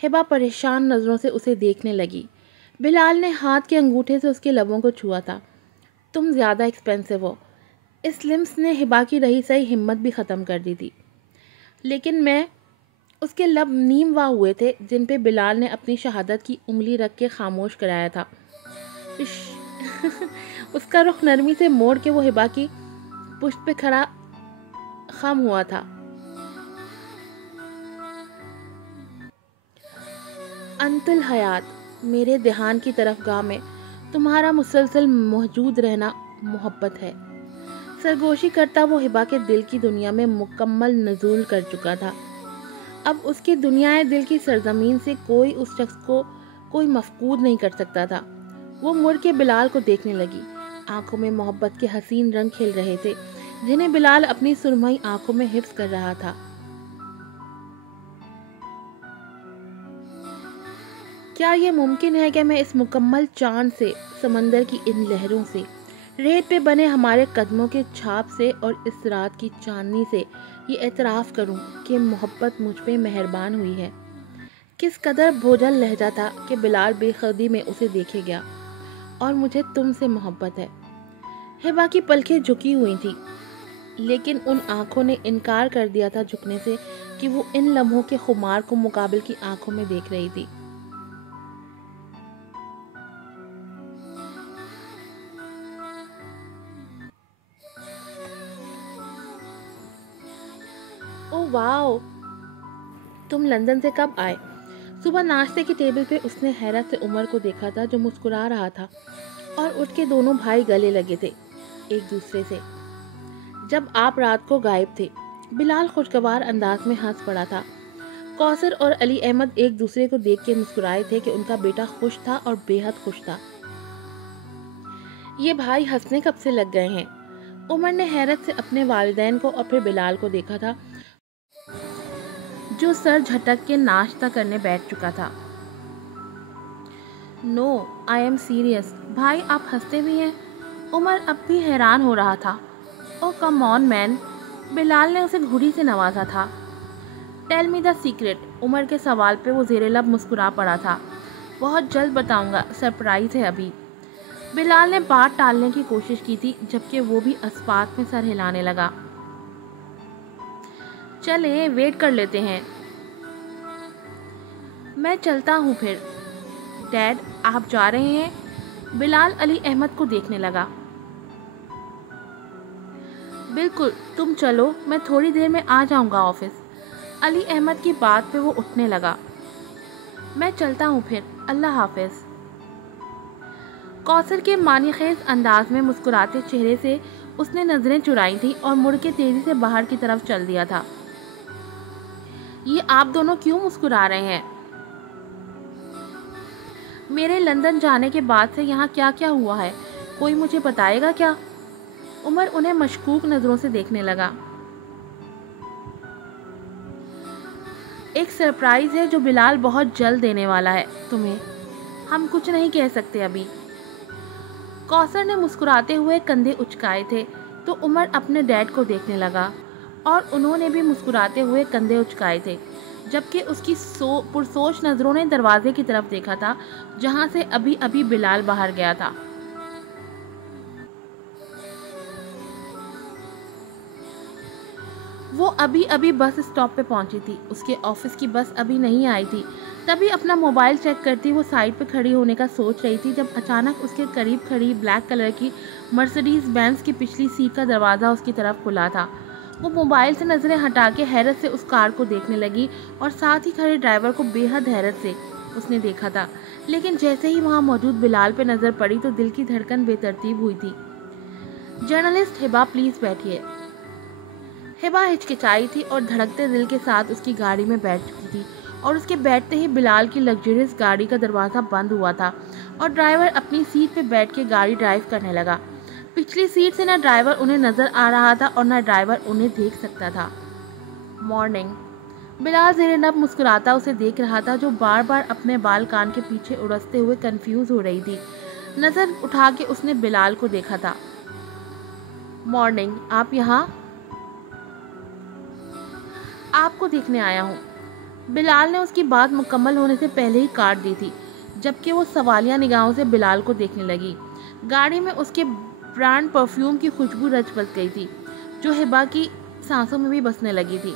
ہبا پریشان نظروں سے اسے دیکھنے لگی۔ بلال نے ہاتھ کے انگوٹھے سے اس کے لبوں کو چھوا تھا۔ تم زیادہ ایکسپینسو ہو۔ اس لمس نے ہبا کی رہی سہی ہمت بھی ختم کر دی تھی۔ لیکن میں، اس کے لب نیم واہ ہوئے تھے جن پہ بلال نے اپنی شہادت کی انگلی رکھ کے خاموش کرایا تھا۔ اس کا رخ نرمی سے موڑ کے وہ ہبا کی پشت پہ کھڑا خم ہوا تھا۔ انت الحیات، میرے دھیان کی طرف گاہ میں تمہارا مسلسل موجود رہنا محبت ہے۔ سرگوشی کرتا وہ ہبا کے دل کی دنیا میں مکمل نزول کر چکا تھا۔ اب اس کی دنیا دل کی سرزمین سے کوئی اس شخص کو کوئی مفقود نہیں کر سکتا تھا۔ وہ مڑ کے بلال کو دیکھنے لگی۔ آنکھوں میں محبت کے حسین رنگ کھل رہے تھے جنہیں بلال اپنی سرمئی آنکھوں میں حفظ کر رہا تھا۔ کیا یہ ممکن ہے کہ میں اس مکمل چاند سے، سمندر کی ان لہروں سے، ریت پہ بنے ہمارے قدموں کے چھاپ سے اور اس رات کی چاندنی سے یہ اعتراف کروں کہ محبت مجھ پہ مہربان ہوئی ہے؟ کس قدر بوجھل لہجہ تھا کہ بلال بے خودی میں اسے دیکھے گیا۔ اور مجھے تم سے محبت ہے۔ ہبا کی پلکیں جھکی ہوئی تھی، لیکن ان آنکھوں نے انکار کر دیا تھا جھکنے سے کہ وہ ان لمحوں کے خمار کو مقابل کی آنکھوں میں دیکھ رہی تھی۔ او واو، تم لندن سے کب آئے؟ صبح ناشتے کی ٹیبل پہ اس نے حیرت سے عمر کو دیکھا تھا جو مسکرا رہا تھا، اور اٹھ کے دونوں بھائی گلے لگے تھے ایک دوسرے سے۔ جب آپ رات کو غائب تھے، بلال خوشگوار انداز میں ہنس پڑا تھا۔ کوثر اور علی احمد ایک دوسرے کو دیکھ کے مسکرائے تھے کہ ان کا بیٹا خوش تھا اور بے حد خوش تھا۔ یہ بھائی ہنسنے کب سے لگ گئے ہیں؟ عمر نے حیرت سے اپنے والدین کو اور پھر بلال کو دیکھا تھا جو سر جھٹک کے ناشتہ کرنے بیٹھ چکا تھا۔ نو، آئی ایم سیریس۔ بھائی آپ ہنستے بھی ہیں؟ عمر اب بھی حیران ہو رہا تھا۔ او کم آن مین، بلال نے اسے گھڑی سے نوازا تھا۔ ٹیل می دا سیکرٹ۔ عمر کے سوال پہ وہ زیر لب مسکرا پڑا تھا۔ بہت جلد بتاؤں گا، سرپرائز ہے ابھی۔ بلال نے بات ٹالنے کی کوشش کی تھی جبکہ وہ بھی اسبات میں سر ہلانے لگا۔ چلیں ویٹ کر لیتے ہیں۔ میں چلتا ہوں پھر۔ ڈیڈ آپ جا رہے ہیں؟ بلال علی احمد کو دیکھنے لگا۔ بالکل، تم چلو، میں تھوڑی دیر میں آ جاؤں گا آفس۔ علی احمد کی بات پہ وہ اٹھنے لگا۔ میں چلتا ہوں پھر، اللہ حافظ۔ کوثر کے معنی خیز انداز میں مسکراتے چہرے سے اس نے نظریں چرائی تھیں اور مڑ کے تیزی سے باہر کی طرف چل دیا تھا۔ یہ آپ دونوں کیوں مسکرا رہے ہیں؟ میرے لندن جانے کے بعد سے یہاں کیا کیا ہوا ہے، کوئی مجھے بتائے گا کیا؟ عمر انہیں مشکوک نظروں سے دیکھنے لگا۔ ایک سرپرائز ہے جو بلال بہت جلد دینے والا ہے تمہیں، ہم کچھ نہیں کہہ سکتے ابھی۔ کوثر نے مسکراتے ہوئے کندھے اچکائے تھے تو عمر اپنے ڈیڈ کو دیکھنے لگا اور انہوں نے بھی مسکراتے ہوئے کندھے اچکائے تھے، جبکہ اس کی پرسوچ نظروں نے دروازے کی طرف دیکھا تھا جہاں سے ابھی ابھی بلال باہر گیا تھا۔ وہ ابھی ابھی بس اسٹاپ پہ پہنچی تھی، اس کے آفس کی بس ابھی نہیں آئی تھی۔ تبھی اپنا موبائل چیک کرتی وہ سائڈ پہ کھڑی ہونے کا سوچ رہی تھی جب اچانک اس کے قریب کھڑی بلیک کلر کی مرسیڈیز بینز کی پچھلی سیٹ کا دروازہ اس کی طرف کھلا تھا۔ وہ موبائل سے نظریں ہٹا کے حیرت سے اس کار کو دیکھنے لگی اور ساتھ ہی کھڑے ڈرائیور کو بے حد حیرت سے اس نے دیکھا تھا، لیکن جیسے ہی وہاں موجود بلال پہ نظر پڑی تو دل کی دھڑکن بے ترتیب ہوئی تھی۔ جرنلسٹ ہبا پلیز بیٹھیے۔ ہبا ہچکچائی تھی اور دھڑکتے دل کے ساتھ اس کی گاڑی میں بیٹھ چکی تھی، اور اس کے بیٹھتے ہی بلال کی لگژریس گاڑی کا دروازہ بند ہوا تھا اور ڈرائیور اپنی سیٹ پہ بیٹھ کے گاڑی ڈرائیو کرنے لگا۔ پچھلی سیٹ سے نہ ڈرائیور انہیں نظر آ رہا تھا اور نہ ڈرائیور انہیں دیکھ سکتا تھا۔ مارننگ۔ بلال زیر لب مسکراتا اسے دیکھ رہا تھا جو بار بار اپنے بال کان کے پیچھے اڑستے ہوئے کنفیوز ہو رہی تھی۔ نظر اٹھا کے اس نے بلال کو دیکھا تھا۔ مارننگ، آپ یہاں؟ آپ کو دیکھنے آیا ہوں۔ بلال نے اس کی بات مکمل ہونے سے پہلے ہی کاٹ دی تھی، جبکہ وہ سوالیہ نگاہوں سے بلال کو دیکھنے لگی۔ گاڑی میں اس کے برانڈ پرفیوم کی خوشبو رچ بس گئی تھی، جو ہبا کی سانسوں میں بھی بسنے لگی تھی۔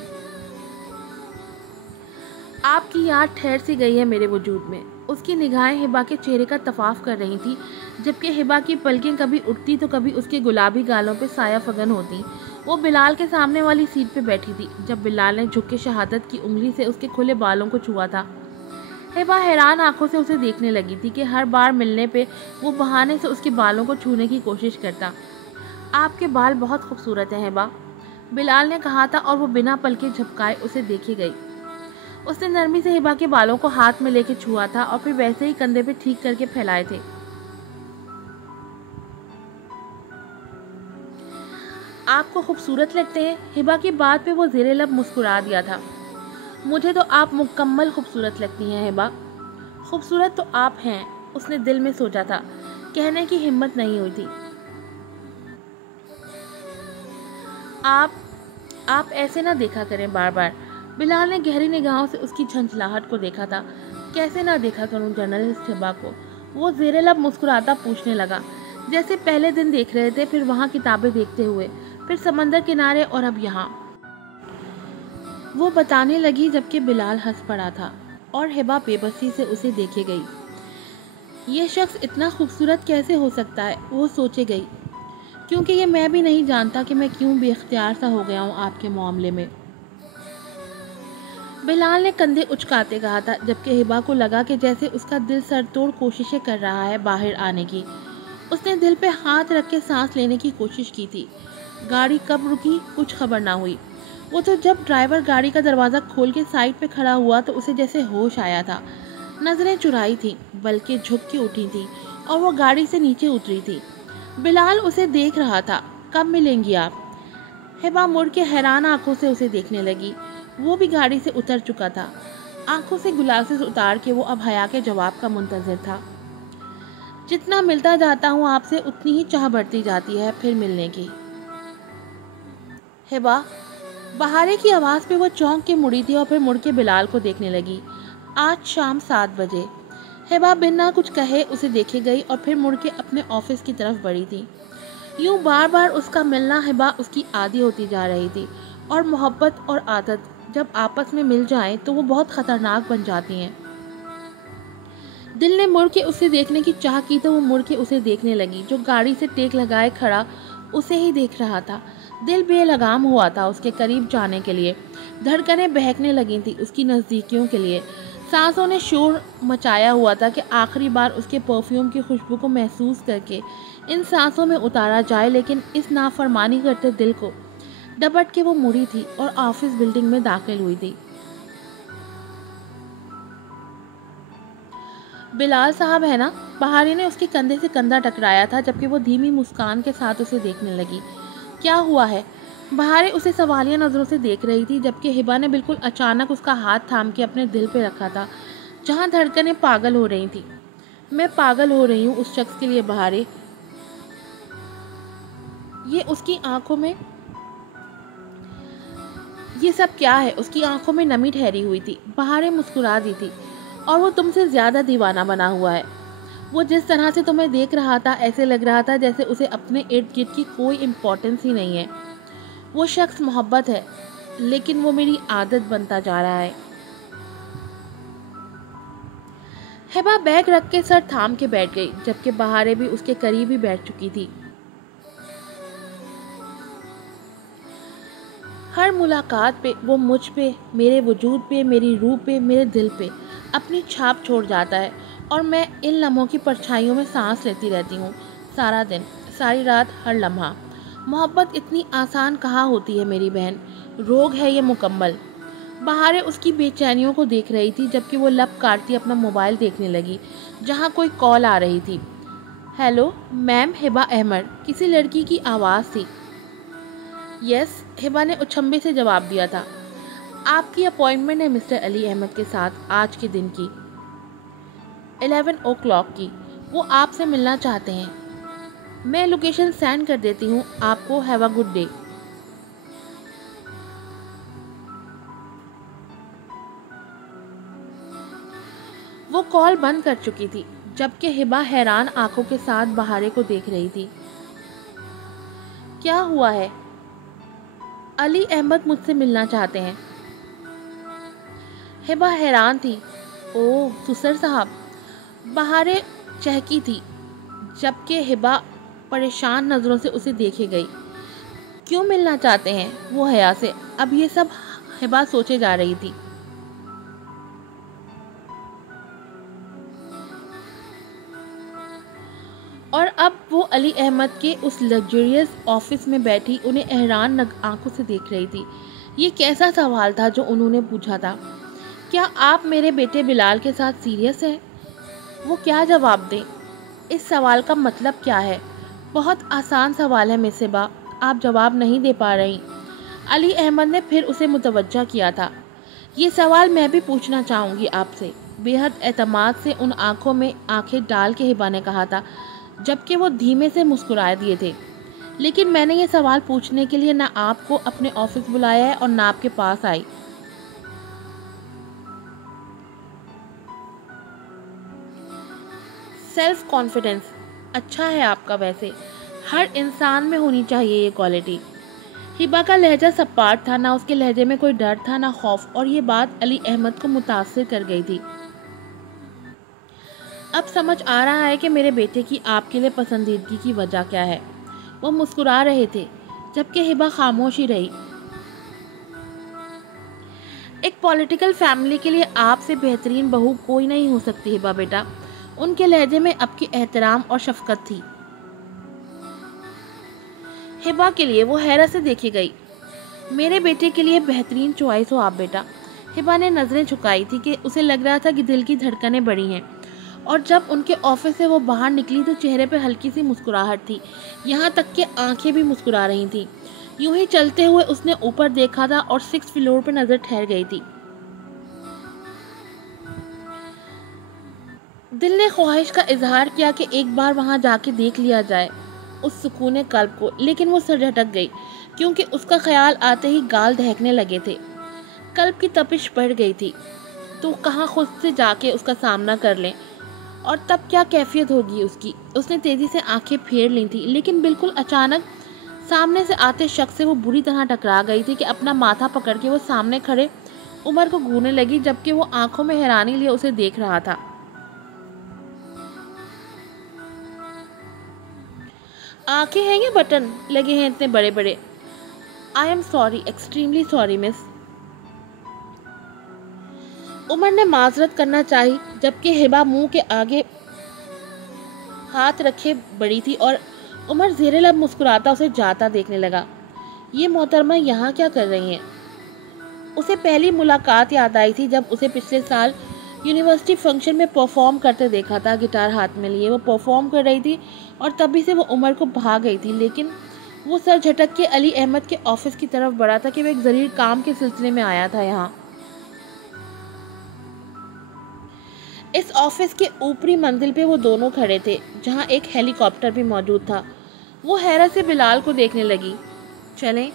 آپ کی یاد ٹھہر سی گئی ہے میرے وجود میں۔ اس کی نگاہیں ہبا کے چہرے کا طواف کر رہی تھی، جبکہ ہبا کی پلکیں کبھی اٹھتی تو کبھی اس کے گلابی گالوں پہ سایہ فگن ہوتی۔ وہ بلال کے سامنے والی سیٹ پہ بیٹھی تھی جب بلال نے جھک کے شہادت کی انگلی سے اس کے کھلے بالوں کو چھوا تھا۔ ہبا حیران آنکھوں سے اسے دیکھنے لگی تھی کہ ہر بار ملنے پہ وہ بہانے سے اس کے بالوں کو چھونے کی کوشش کرتا۔ آپ کے بال بہت خوبصورت ہیں ہبا، بلال نے کہا تھا اور وہ بنا پلکیں جھپکائے اسے دیکھے گئی۔ اس نے نرمی سے ہبا کے بالوں کو ہاتھ میں لے کے چھوا تھا اور پھر ویسے ہی کندھے پہ ٹھیک کر کے پھیلائے تھے۔ آپ کو خوبصورت لگتے ہیں؟ ہبا کی بات پہ وہ زیر لب مسکرا دیا تھا۔ مجھے تو آپ مکمل خوبصورت لگتی ہیں ہبا۔ خوبصورت تو آپ ہیں، اس نے دل میں سوچا تھا، کہنے کی ہمت نہیں ہوئی تھی۔ آپ ایسے نہ دیکھا کریں بار بار۔ بلال نے گہری نگاہوں سے اس کی جھنجھلاہٹ کو دیکھا تھا۔ کیسے نہ دیکھا کروں جرنلسٹ ہبا کو؟ وہ زیر لب مسکراتا پوچھنے لگا، جیسے پہلے دن دیکھ رہے تھے، پھر وہاں کتابیں دیکھتے ہوئے، پھر سمندر کنارے اور اب یہاں۔ وہ بتانے لگی جبکہ بلال ہنس پڑا تھا اور ہبا بے بسی سے اسے دیکھے گئی۔ یہ شخص اتنا خوبصورت کیسے ہو سکتا ہے، وہ سوچے گئی، کیونکہ یہ میں بھی نہیں جانتا کہ میں کیوں بے اختیار سا ہو گیا ہوں آپ کے معاملے میں۔ بلال نے کندھے اچکاتے کہا تھا، جبکہ ہبا کو لگا کہ جیسے اس کا دل سر توڑ کوششیں کر رہا ہے باہر آنے کی۔ اس نے دل پہ ہاتھ رکھ کے سانس لینے کی کوشش کی تھی۔ گاڑی کب رکی کچھ خبر نہ ہوئی۔ وہ تو جب ڈرائیور گاڑی کا دروازہ کھول کے سائڈ پہ کھڑا ہوا تو اسے جیسے ہوش آیا تھا۔ نظریں چرائی تھی بلکہ جھک کے اٹھی تھی اور وہ گاڑی سے نیچے اتری تھی۔ بلال اسے دیکھ رہا تھا۔ کب ملیں گی آپ؟ ہبا مڑ کے حیران آنکھوں سے اسے دیکھنے لگی۔ وہ بھی گاڑی سے اتر چکا تھا۔ آنکھوں سے گلاسز اتار کے وہ اب حیا کے جواب کا منتظر تھا۔ جتنا ملتا جاتا ہوں آپ سے اتنی ہی چاہ بڑھتی جاتی ہے پھر ملنے کی۔ ہبا، بہارے کی آواز پہ وہ چونک کے مڑی تھی اور پھر مڑ کے بلال کو دیکھنے لگی۔ آج شام 7 بجے۔ ہبا بنا کچھ کہے اسے دیکھے گئی اور پھر مڑ کے اپنے آفس کی طرف بڑھی تھی۔ یوں بار بار اس کا ملنا ہبا اس کی عادی ہوتی جا رہی تھی، اور محبت اور عادت جب آپس میں مل جائیں تو وہ بہت خطرناک بن جاتی ہیں۔ دل نے مڑ کے اسے دیکھنے کی چاہ کی تو وہ مڑ کے اسے دیکھنے لگی، جو گاڑی سے ٹیک لگائے کھڑا اسے ہی دیکھ رہا تھا۔ دل بے لگام ہوا تھا اس کے قریب جانے کے لیے۔ دھڑکنیں بہکنے لگی تھی اس کی نزدیکیوں کے لیے۔ سانسوں نے شور مچایا ہوا تھا کہ آخری بار اس کے پرفیوم کی خوشبو کو محسوس کر کے ان سانسوں میں اتارا جائے، لیکن اس نافرمانی کرتے دل کو ڈپٹ کے وہ مڑی تھی اور آفس بلڈنگ میں داخل ہوئی تھی۔ بلال صاحب ہے نا؟ بہاری نے اس کے کندھے سے کندھا ٹکرایا تھا، جبکہ وہ دھیمی مسکان کے ساتھ اسے دیکھنے لگی۔ کیا ہوا ہے؟ بہارے اسے سوالیہ نظروں سے دیکھ رہی تھی، جبکہ ہبا نے بالکل اچانک اس کا ہاتھ تھام کے اپنے دل پہ رکھا تھا، جہاں دھڑکنیں پاگل ہو رہی تھی۔ میں پاگل ہو رہی ہوں اس شخص کے لیے بہارے۔ یہ اس کی آنکھوں میں یہ سب کیا ہے؟ اس کی آنکھوں میں نمی ٹھہری ہوئی تھی۔ بہارے مسکرا دی تھی۔ اور وہ تم سے زیادہ دیوانہ بنا ہوا ہے۔ وہ جس طرح سے تمہیں دیکھ رہا تھا ایسے لگ رہا تھا جیسے اسے اپنے ارد گرد کی کوئی امپورٹنس ہی نہیں ہے۔ وہ شخص محبت ہے، لیکن وہ میری عادت بنتا جا رہا ہے۔ ہبا بیگ رکھ کے سر تھام کے بیٹھ گئی، جبکہ بہارے بھی اس کے قریب ہی بیٹھ چکی تھی۔ ہر ملاقات پہ وہ مجھ پہ، میرے وجود پہ، میری روح پہ، میرے دل پہ اپنی چھاپ چھوڑ جاتا ہے، اور میں ان لمحوں کی پرچھائیوں میں سانس لیتی رہتی ہوں، سارا دن، ساری رات، ہر لمحہ۔ محبت اتنی آسان کہاں ہوتی ہے میری بہن، روگ ہے یہ مکمل۔ بہارے اس کی بے چینیوں کو دیکھ رہی تھی، جبکہ وہ لب کاٹتی اپنا موبائل دیکھنے لگی، جہاں کوئی کال آ رہی تھی۔ ہیلو میم، ہبا احمد، کسی لڑکی کی آواز تھی۔ یس، ہبا نے اچھمبے سے جواب دیا تھا۔ آپ کی اپوائنٹمنٹ ہے مسٹر علی احمد کے ساتھ آج کے دن کی 11 o'clock کی۔ وہ آپ سے ملنا چاہتے ہیں۔ میں لوکیشن سینڈ کر دیتی ہوں آپ کو۔ Have a good day. وہ کال بند کر چکی تھی، جبکہ ہبا حیران آنکھوں کے ساتھ بہارے کو دیکھ رہی تھی۔ کیا ہوا ہے؟ علی احمد مجھ سے ملنا چاہتے ہیں۔ ہبا حیران تھی۔ اوہ سسر صاحب۔ بہارے چہکی تھی، جبکہ ہبا پریشان نظروں سے اسے دیکھے گئی۔ کیوں ملنا چاہتے ہیں وہ حیا سے؟ اب یہ سب ہبا سوچے جا رہی تھی۔ اور اب وہ علی احمد کے اس لگژریس آفس میں بیٹھی انہیں حیران آنکھوں سے دیکھ رہی تھی۔ یہ کیسا سوال تھا جو انہوں نے پوچھا تھا؟ کیا آپ میرے بیٹے بلال کے ساتھ سیریس ہیں؟ وہ کیا جواب دیں؟ اس سوال کا مطلب کیا ہے؟ بہت آسان سوال ہے مس ہبا، آپ جواب نہیں دے پا رہی۔ علی احمد نے پھر اسے متوجہ کیا تھا۔ یہ سوال میں بھی پوچھنا چاہوں گی آپ سے، بے حد اعتماد سے ان آنکھوں میں آنکھیں ڈال کے ہبا نے کہا تھا، جبکہ وہ دھیمے سے مسکرائے دیے تھے۔ لیکن میں نے یہ سوال پوچھنے کے لیے نہ آپ کو اپنے آفس بلایا ہے اور نہ آپ کے پاس آئی۔ سیلف کانفیڈنس اچھا ہے آپ کا، ویسے ہر انسان میں ہونی چاہیے یہ کوالٹی۔ ہبا کا لہجہ سپاٹ تھا، نہ اس کے لہجے میں کوئی ڈر تھا نہ خوف، اور یہ بات علی احمد کو متاثر کر گئی تھی۔ اب سمجھ آ رہا ہے کہ میرے بیٹے کی آپ کے لیے پسندیدگی کی وجہ کیا ہے۔ وہ مسکرا رہے تھے، جبکہ ہبا خاموش ہی رہی۔ ایک پولیٹیکل فیملی کے لیے آپ سے بہترین بہو کوئی نہیں ہو سکتی ہبا بیٹا۔ ان کے لہجے میں اب کی احترام اور شفقت تھی۔ ہبا کے لیے وہ حیرت سے دیکھی گئی۔ میرے بیٹے کے لیے بہترین چوائس ہو آپ بیٹا۔ ہبا نے نظریں جھکائی تھی کہ اسے لگ رہا تھا کہ دل کی دھڑکنیں بڑھی ہیں، اور جب ان کے آفس سے وہ باہر نکلی تو چہرے پہ ہلکی سی مسکراہٹ تھی، یہاں تک کہ آنکھیں بھی مسکرا رہی تھیں۔ یوں ہی چلتے ہوئے اس نے اوپر دیکھا تھا اور 6th فلور پہ نظر ٹھہر گئی تھی۔ دل نے خواہش کا اظہار کیا کہ ایک بار وہاں جا کے دیکھ لیا جائے اس سکون قلب کو، لیکن وہ سر جھٹک گئی کیونکہ اس کا خیال آتے ہی گال دہکنے لگے تھے۔ قلب کی تپش بڑھ گئی تھی، تو کہاں خود سے جا کے اس کا سامنا کر لیں، اور تب کیا کیفیت ہوگی اس کی۔ اس نے تیزی سے آنکھیں پھیر لی تھی، لیکن بالکل اچانک سامنے سے آتے شخص سے وہ بری طرح ٹکرا گئی تھی کہ اپنا ماتھا پکڑ کے وہ سامنے کھڑے عمر کو گھورنے لگی، جبکہ وہ آنکھوں میں حیرانی لیے اسے دیکھ رہا تھا۔ آنکھیں ہیں یا بٹن لگے ہیں اتنے بڑے بڑے؟ I am sorry, extremely sorry miss. Umar نے معذرت کرنا چاہی، جبکہ ہبا منہ کے آگے ہاتھ رکھے بڑی تھی اور عمر زیر لب مسکراتا اسے جاتا دیکھنے لگا۔ یہ محترمہ یہاں کیا کر رہی ہیں؟ اسے پہلی ملاقات یاد آئی تھی جب اسے پچھلے سال یونیورسٹی فنکشن میں پرفارم کرتے دیکھا تھا، گٹار ہاتھ میں لیے وہ پرفارم کر رہی تھی، اور تبھی سے وہ عمر کو بھا گئی تھی۔ لیکن وہ سر جھٹک کے علی احمد کے آفس کی طرف بڑھا تھا کہ وہ ایک ضروری کام کے سلسلے میں آیا تھا یہاں۔ اس آفس کے اوپری منزل پہ وہ دونوں کھڑے تھے، جہاں ایک ہیلی کاپٹر بھی موجود تھا۔ وہ حیرت سے بلال کو دیکھنے لگی۔ چلیں؟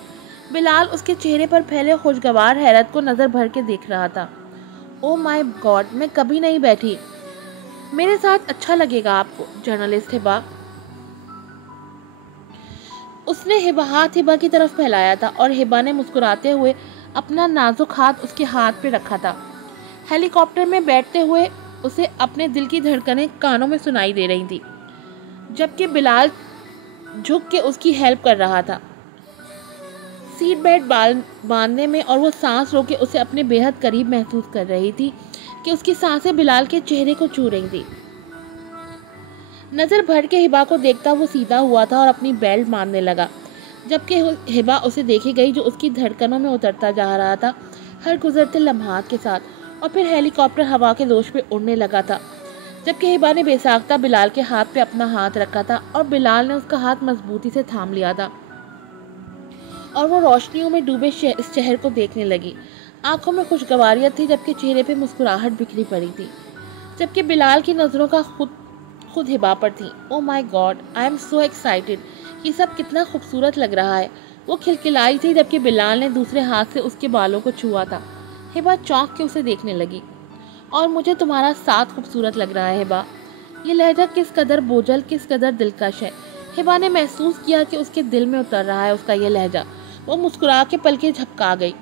بلال اس کے چہرے پر پھیلے خوشگوار حیرت کو نظر بھر کے دیکھ رہا تھا۔ او مائی گاڈ، میں کبھی نہیں بیٹھی۔ میرے ساتھ اچھا لگے گا آپ کو، جرنلسٹ ہبا۔ اس نے ہاتھ ہبا کی طرف پھیلایا تھا اور ہبا نے مسکراتے ہوئے اپنا نازک ہاتھ اس کے ہاتھ پہ رکھا تھا۔ ہیلی کاپٹر میں بیٹھتے ہوئے اسے اپنے دل کی دھڑکنیں کانوں میں سنائی دے رہی تھی، جبکہ بلال جھک کے اس کی ہیلپ کر رہا تھا سیٹ بیلٹ باندھنے میں، اور وہ سانس رو کے اسے اپنے بے حد قریب محسوس کر رہی تھی کہ اس کی سانسیں بلال کے چہرے کو چھو رہی تھی۔ نظر بھر کے ہبا کو دیکھتا وہ سیدھا ہوا تھا اور اپنی بیلٹ باندھنے لگا، جبکہ ہبا اسے دیکھی گئی جو اس کی دھڑکنوں میں اترتا جا رہا تھا ہر گزرتے لمحات کے ساتھ، اور پھر ہیلی کاپٹر ہوا کے دوش پہ اڑنے لگا تھا، جبکہ ہبا نے بے ساختہ بلال کے ہاتھ پہ اپنا ہاتھ رکھا تھا اور بلال نے اس کا ہاتھ مضبوطی سے تھام لیا تھا، اور وہ روشنیوں میں ڈوبے اس شہر کو دیکھنے لگی۔ آنکھوں میں خوشگواریت تھی، جبکہ چہرے پہ مسکراہٹ بکھری پڑی تھی، جبکہ بلال کی نظروں کا خود ہبا پر تھی۔ Oh my God, I am so excited, یہ سب کتنا خوبصورت لگ رہا ہے۔ وہ کھلکھلائی تھی، جبکہ بلال نے دوسرے ہاتھ سے اس کے بالوں کو چھوا تھا۔ ہبا چونک کے اسے دیکھنے لگی، اور مجھے تمہارا ساتھ خوبصورت لگ رہا ہے ہبا۔ یہ لہجہ کس قدر بوجھل، کس قدر دلکش ہے۔ ہبا نے محسوس کیا کہ اس کے دل میں اتر رہا ہے اس کا یہ لہجہ۔ وہ مسکرا کے پلکیں جھپکا گئی۔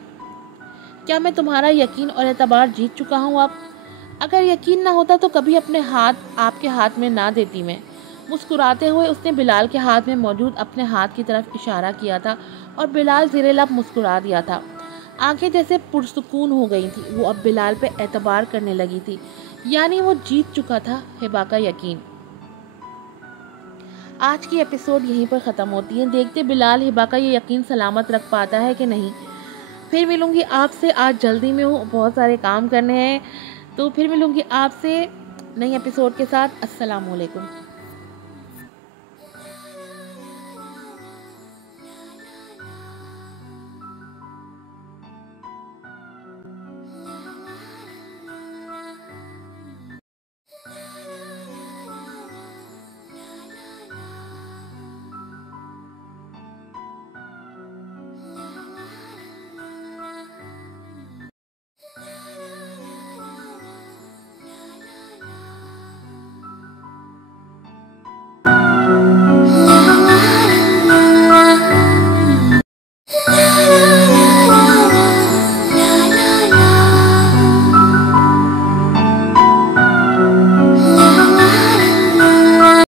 کیا میں تمہارا یقین اور اعتبار جیت چکا ہوں اب؟ اگر یقین نہ ہوتا تو کبھی اپنے ہاتھ آپ کے ہاتھ میں نہ دیتی میں۔ مسکراتے ہوئے اس نے بلال کے ہاتھ میں موجود اپنے ہاتھ کی طرف اشارہ کیا تھا اور بلال زیر لب مسکرا دیا تھا۔ آنکھیں جیسے پرسکون ہو گئی تھی۔ وہ اب بلال پہ اعتبار کرنے لگی تھی، یعنی وہ جیت چکا تھا ہبا کا یقین۔ آج کی ایپیسوڈ یہیں پر ختم ہوتی ہے۔ دیکھتے بلال ہبا کا یہ یقین سلامت رکھ پاتا ہے کہ نہیں۔ پھر ملوں گی آپ سے، آج جلدی میں ہوں، بہت سارے کام کرنے ہیں، تو پھر ملوں گی آپ سے نئی ایپیسوڈ کے ساتھ۔ السلام علیکم۔